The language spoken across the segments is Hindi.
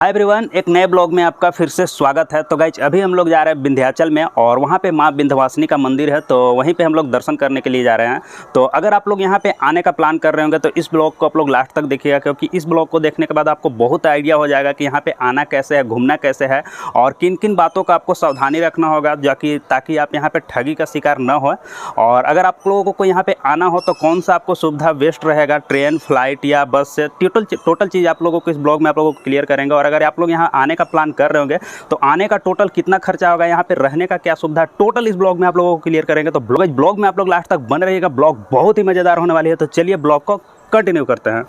हाय एवरीवन, एक नए ब्लॉग में आपका फिर से स्वागत है। तो गाइज अभी हम लोग जा रहे हैं विंध्याचल में और वहाँ पे माँ विंध्यवासिनी का मंदिर है, तो वहीं पे हम लोग दर्शन करने के लिए जा रहे हैं। तो अगर आप लोग यहाँ पे आने का प्लान कर रहे होंगे तो इस ब्लॉग को आप लोग लास्ट तक देखिएगा, क्योंकि इस ब्लॉग को देखने के बाद आपको बहुत आइडिया हो जाएगा कि यहाँ पे आना कैसे है, घूमना कैसे है और किन किन बातों का आपको सावधानी रखना होगा ताकि आप यहाँ पर ठगी का शिकार न हो। और अगर आप लोगों को यहाँ पर आना हो तो कौन सा आपको सुविधा बेस्ट रहेगा, ट्रेन, फ्लाइट या बस से, टोटल चीज़ आप लोगों को इस ब्लॉग में आप लोगों को क्लियर करेंगे। और अगर आप लोग यहाँ आने का प्लान कर रहे होंगे तो आने का टोटल कितना खर्चा होगा, यहाँ पे रहने का क्या सुविधा, टोटल इस ब्लॉग में आप लोगों को क्लियर करेंगे। तो ब्लॉग में आप लोग लास्ट तक बने रहिएगा, ब्लॉग बहुत ही मज़ेदार होने वाली है। तो चलिए ब्लॉग को कंटिन्यू करते हैं।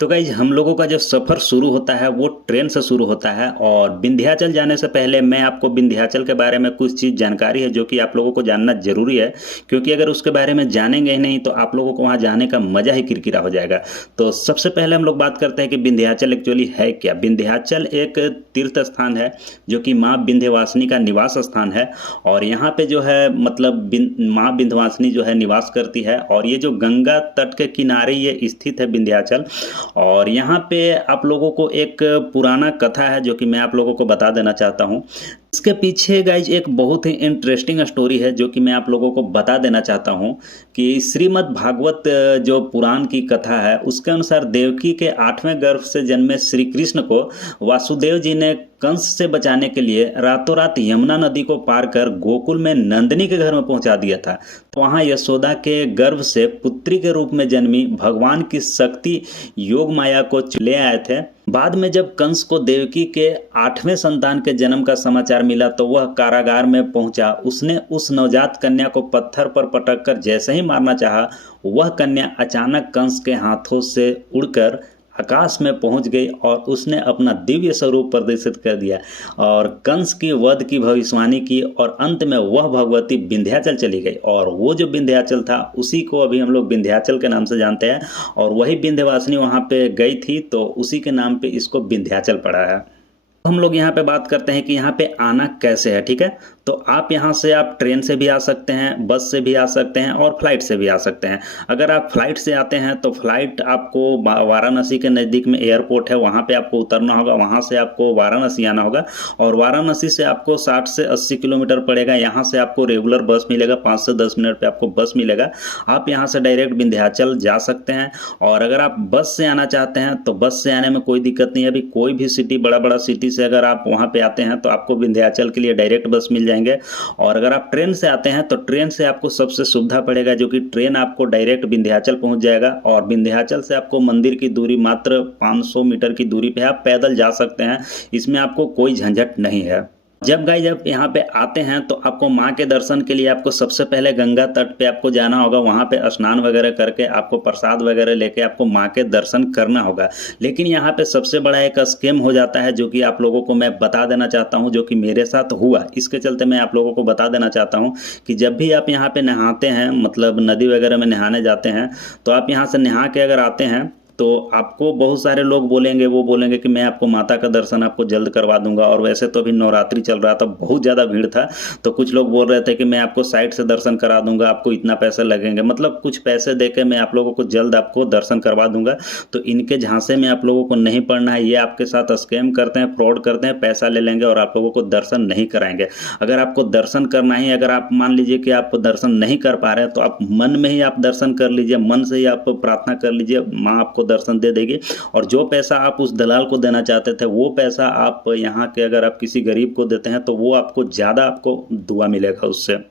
तो गाइज हम लोगों का जो सफ़र शुरू होता है वो ट्रेन से शुरू होता है। और विंध्याचल जाने से पहले मैं आपको विंध्याचल के बारे में कुछ चीज़ जानकारी है जो कि आप लोगों को जानना जरूरी है, क्योंकि अगर उसके बारे में जानेंगे ही नहीं तो आप लोगों को वहाँ जाने का मज़ा ही किरकिरा हो जाएगा। तो सबसे पहले हम लोग बात करते हैं कि विंध्याचल एक्चुअली है क्या। विंध्याचल एक तीर्थ स्थान है जो कि माँ विंध्यवासिनी का निवास स्थान है। और यहाँ पे जो है मतलब माँ विंध्यवासिनी जो है निवास करती है। और ये जो गंगा तट के किनारे ये स्थित है विंध्याचल। और यहाँ पे आप लोगों को एक पुराना कथा है जो कि मैं आप लोगों को बता देना चाहता हूँ। इसके पीछे गाइज एक बहुत ही इंटरेस्टिंग स्टोरी है जो कि मैं आप लोगों को बता देना चाहता हूँ कि श्रीमद् भागवत जो पुराण की कथा है उसके अनुसार देवकी के 8वें गर्भ से जन्मे श्री कृष्ण को वासुदेव जी ने कंस से बचाने के लिए रातों रात यमुना नदी को पार कर गोकुल में नंदिनी के घर में पहुंचा दिया था। तो वहां यशोदा के गर्भ से पुत्री के रूप में जन्मी भगवान की शक्ति योग माया को ले आए थे। बाद में जब कंस को देवकी के 8वें संतान के जन्म का समाचार मिला तो वह कारागार में पहुंचा। उसने उस नवजात कन्या को पत्थर पर पटक कर जैसे ही मारना चाहा, वह कन्या अचानक कंस के हाथों से उड़कर आकाश में पहुंच गई और उसने अपना दिव्य स्वरूप प्रदर्शित कर दिया और कंस की वध की भविष्यवाणी की। और अंत में वह भगवती विंध्याचल चली गई और वो जो विंध्याचल था उसी को अभी हम लोग विंध्याचल के नाम से जानते हैं। और वही विंध्यवासिनी वहाँ पे गई थी तो उसी के नाम पे इसको विंध्याचल पड़ा है। हम लोग यहाँ पे बात करते हैं कि यहाँ पे आना कैसे है। ठीक है, तो आप यहाँ से आप ट्रेन से भी आ सकते हैं, बस से भी आ सकते हैं और फ्लाइट से भी आ सकते हैं। अगर आप फ्लाइट से आते हैं तो फ्लाइट आपको वाराणसी के नज़दीक में एयरपोर्ट है, वहाँ पे आपको उतरना होगा, वहाँ से आपको वाराणसी आना होगा। और वाराणसी से आपको 60 से 80 किलोमीटर पड़ेगा। यहाँ से आपको रेगुलर बस मिलेगा, 5 से 10 मिनट पर आपको बस मिलेगा। आप यहाँ से डायरेक्ट विंध्याचल जा सकते हैं। और अगर आप बस से आना चाहते हैं तो बस से आने में कोई दिक्कत नहीं है। अभी कोई भी सिटी, बड़ा बड़ा सिटी से अगर आप वहाँ पे आते हैं तो आपको विंध्याचल के लिए डायरेक्ट बस मिल जाएंगे। और अगर आप ट्रेन से आते हैं तो ट्रेन से आपको सबसे सुविधा पड़ेगा, जो कि ट्रेन आपको डायरेक्ट विंध्याचल पहुंच जाएगा। और विंध्याचल से आपको मंदिर की दूरी मात्र 500 मीटर की दूरी पे आप पैदल जा सकते हैं। इसमें आपको कोई झंझट नहीं है। जब जब यहाँ पे आते हैं तो आपको माँ के दर्शन के लिए आपको सबसे पहले गंगा तट पे आपको जाना होगा। वहाँ पे स्नान वगैरह करके आपको प्रसाद वगैरह लेके आपको माँ के दर्शन करना होगा। लेकिन यहाँ पे सबसे बड़ा एक स्कैम हो जाता है जो कि आप लोगों को मैं बता देना चाहता हूँ, जो कि मेरे साथ हुआ। इसके चलते मैं आप लोगों को बता देना चाहता हूँ कि जब भी आप यहाँ पे नहाते हैं, मतलब नदी वगैरह में नहाने जाते हैं, तो आप यहाँ से नहा के अगर आते हैं तो आपको बहुत सारे लोग बोलेंगे, वो बोलेंगे कि मैं आपको माता का दर्शन आपको जल्द करवा दूंगा। और वैसे तो अभी नवरात्रि चल रहा था, बहुत ज़्यादा भीड़ था, तो कुछ लोग बोल रहे थे कि मैं आपको साइड से दर्शन करा दूंगा, आपको इतना पैसे लगेंगे, मतलब कुछ पैसे देके मैं आप लोगों को जल्द आपको दर्शन करवा दूंगा। तो इनके झांसे में आप लोगों को नहीं पड़ना है। ये आपके साथ स्कैम करते हैं, फ्रॉड करते हैं, पैसा ले लेंगे और आप लोगों को दर्शन नहीं कराएंगे। अगर आपको दर्शन करना ही, अगर आप मान लीजिए कि आप दर्शन नहीं कर पा रहे हैं तो आप मन में ही आप दर्शन कर लीजिए, मन से ही आप प्रार्थना कर लीजिए, माँ आपको दर्शन दे देगी। और जो पैसा आप उस दलाल को देना चाहते थे वो पैसा आप यहाँ के अगर आप किसी गरीब को देते हैं तो वो आपको ज़्यादा आपको दुआ मिलेगा उससे।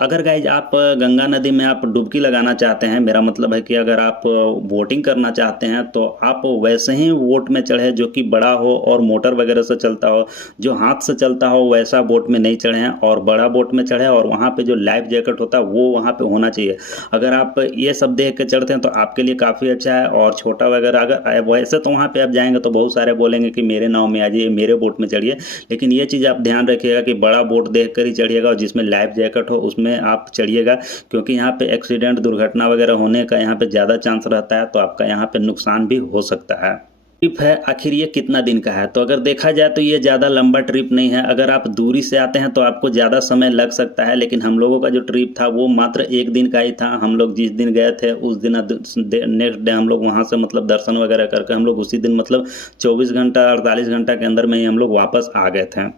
अगर गाइज आप गंगा नदी में आप डुबकी लगाना चाहते हैं, मेरा मतलब है कि अगर आप बोटिंग करना चाहते हैं तो आप वैसे ही बोट में चढ़े जो कि बड़ा हो और मोटर वगैरह से चलता हो, जो हाथ से चलता हो वैसा बोट में नहीं चढ़े हैं, और बड़ा बोट में चढ़े। और वहाँ पे जो लाइफ जैकेट होता है वो वहाँ पे होना चाहिए। अगर आप ये सब देख के चढ़ते हैं तो आपके लिए काफ़ी अच्छा है। और छोटा वगैरह अगर वैसे तो वहाँ पर आप जाएंगे तो बहुत सारे बोलेंगे कि मेरे नाव में आ जाइए, मेरे बोट में चढ़िए, लेकिन ये चीज़ आप ध्यान रखिएगा कि बड़ा बोट देख कर ही चढ़िएगा और जिसमें लाइफ जैकेट हो उसमें आप चढ़िएगा, क्योंकि यहाँ पे एक्सीडेंट, दुर्घटना वगैरह होने का यहाँ पे ज़्यादा चांस रहता है, तो आपका यहाँ पे नुकसान भी हो सकता है। ट्रिप है आखिर ये कितना दिन का है। तो अगर देखा जाए तो ये ज़्यादा लंबा ट्रिप नहीं है। अगर आप दूरी से आते हैं तो आपको ज़्यादा समय लग सकता है, लेकिन हम लोगों का जो ट्रिप था वो मात्र 1 दिन का ही था। हम लोग जिस दिन गए थे उस दिन नेक्स्ट डे हम लोग वहाँ से मतलब दर्शन वगैरह करके हम लोग उसी दिन मतलब 24 घंटा 48 घंटा के अंदर में ही हम लोग वापस आ गए थे।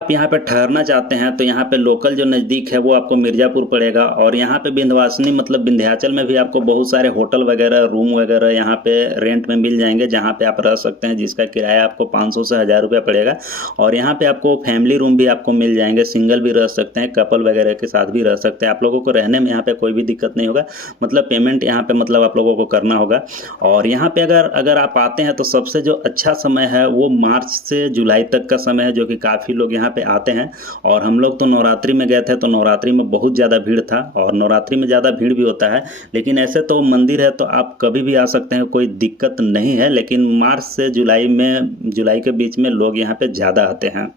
आप यहाँ पे ठहरना चाहते हैं तो यहाँ पे लोकल जो नज़दीक है वो आपको मिर्ज़ापुर पड़ेगा, और यहाँ पे विंध्यवासिनी मतलब विंध्याचल में भी आपको बहुत सारे होटल वगैरह रूम वगैरह यहाँ पे रेंट में मिल जाएंगे, जहाँ पे आप रह सकते हैं, जिसका किराया आपको 500 से 1000 रुपया पड़ेगा। और यहाँ पे आपको फैमिली रूम भी आपको मिल जाएंगे, सिंगल भी रह सकते हैं, कपल वगैरह के साथ भी रह सकते हैं। आप लोगों को रहने में यहाँ पे कोई भी दिक्कत नहीं होगा, मतलब पेमेंट यहाँ पे मतलब आप लोगों को करना होगा। और यहाँ पे अगर आप आते हैं तो सबसे जो अच्छा समय है वो मार्च से जुलाई तक का समय है, जो कि काफ़ी लोग यहाँ पे आते हैं। और हम लोग तो नवरात्रि में गए थे तो नवरात्रि में बहुत ज़्यादा भीड़ था, और नवरात्रि में ज़्यादा भीड़ भी होता है, लेकिन ऐसे तो मंदिर है तो आप कभी भी आ सकते हैं, कोई दिक्कत नहीं है। लेकिन मार्च से जुलाई के बीच में लोग यहाँ पे ज़्यादा आते हैं।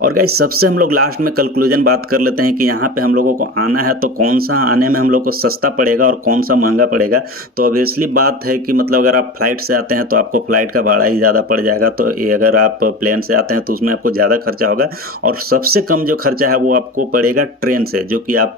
और गाइस सबसे हम लोग लास्ट में कंक्लूजन बात कर लेते हैं कि यहाँ पे हम लोगों को आना है तो कौन सा आने में हम लोग को सस्ता पड़ेगा और कौन सा महंगा पड़ेगा। तो ऑब्वियसली बात है कि मतलब अगर आप फ्लाइट से आते हैं तो आपको फ्लाइट का भाड़ा ही ज़्यादा पड़ जाएगा, तो ये अगर आप प्लेन से आते हैं तो उसमें आपको ज़्यादा खर्चा होगा। और सबसे कम जो खर्चा है वो आपको पड़ेगा ट्रेन से, जो कि आप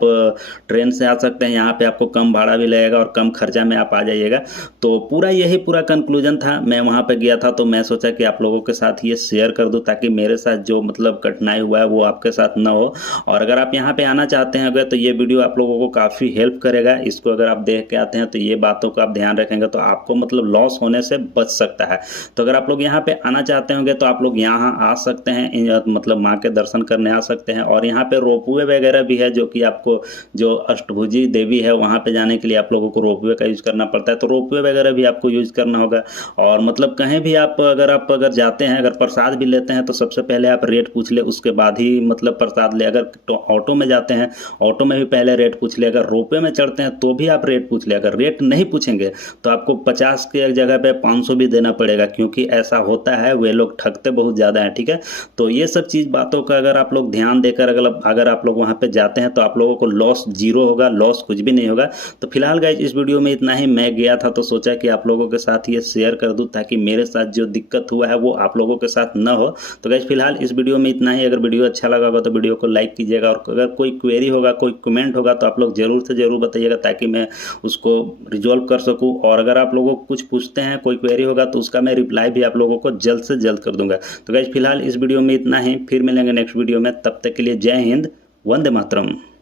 ट्रेन से आ सकते हैं। यहाँ पर आपको कम भाड़ा भी लगेगा और कम खर्चा में आप आ जाइएगा। तो पूरा कंक्लूजन था। मैं वहाँ पर गया था तो मैं सोचा कि आप लोगों के साथ ये शेयर कर दूँ, ताकि मेरे साथ जो मतलब कठिनाई हुआ है वो आपके साथ ना हो। और अगर आप यहाँ पे आना चाहते हैं अगर, तो ये वीडियो आप लोगों को काफ़ी हेल्प करेगा। इसको अगर आप देख के आते हैं तो ये बातों का आप ध्यान रखेंगे तो आपको मतलब लॉस होने से बच सकता है। तो अगर आप लोग यहाँ पे आना चाहते होंगे तो आप लोग यहाँ आ सकते हैं, मतलब माँ के दर्शन करने आ सकते हैं। और यहाँ पे रोपवे वगैरह भी है, जो कि आपको जो अष्टभुजी देवी है वहाँ पे जाने के लिए आप लोगों को रोपवे का यूज़ करना पड़ता है। तो रोपवे वगैरह भी आपको यूज़ करना होगा। और मतलब कहीं भी आप अगर जाते हैं, अगर प्रसाद भी लेते हैं तो सबसे पहले आप रेट पूछ ले, उसके बाद ही मतलब प्रसाद ले। अगर तो ऑटो में जाते हैं, ऑटो में भी पहले रेट पूछ ले। अगर रोपवे में चढ़ते हैं तो भी आप रेट पूछ ले। अगर रेट नहीं पूछेंगे तो आपको 50 के एक जगह पे 500 भी देना पड़ेगा, क्योंकि ऐसा होता है, वे लोग ठगते बहुत ज़्यादा हैं। ठीक है, तो ये सब चीज़ बातों का अगर आप लोग ध्यान देकर अगर आप लोग वहाँ पे जाते हैं तो आप लोगों को लॉस जीरो होगा, लॉस कुछ भी नहीं होगा। तो फिलहाल गाइस इस वीडियो में इतना ही। मैं गया था तो सोचा कि आप लोगों के साथ ये शेयर कर दूँ, ताकि मेरे साथ जो दिक्कत हुआ है वो आप लोगों के साथ न हो। तो गाइस फिलहाल इस वीडियो में इतना ही। अगर वीडियो अच्छा लगा होगा तो वीडियो को लाइक कीजिएगा, और अगर कोई क्वेरी होगा, कोई कमेंट होगा तो आप लोग ज़रूर से ज़रूर बताइएगा, ताकि मैं उसको रिजॉल्व कर सकूं। और अगर आप लोगों को कुछ पूछते हैं, कोई क्वेरी होगा तो उसका मैं रिप्लाई भी आप लोगों को जल्द से जल्द कर दूंगा। तो गाइस फिलहाल इस वीडियो में इतना ही, फिर मिलेंगे नेक्स्ट वीडियो में। तब तक के लिए जय हिंद, वंदे मातरम।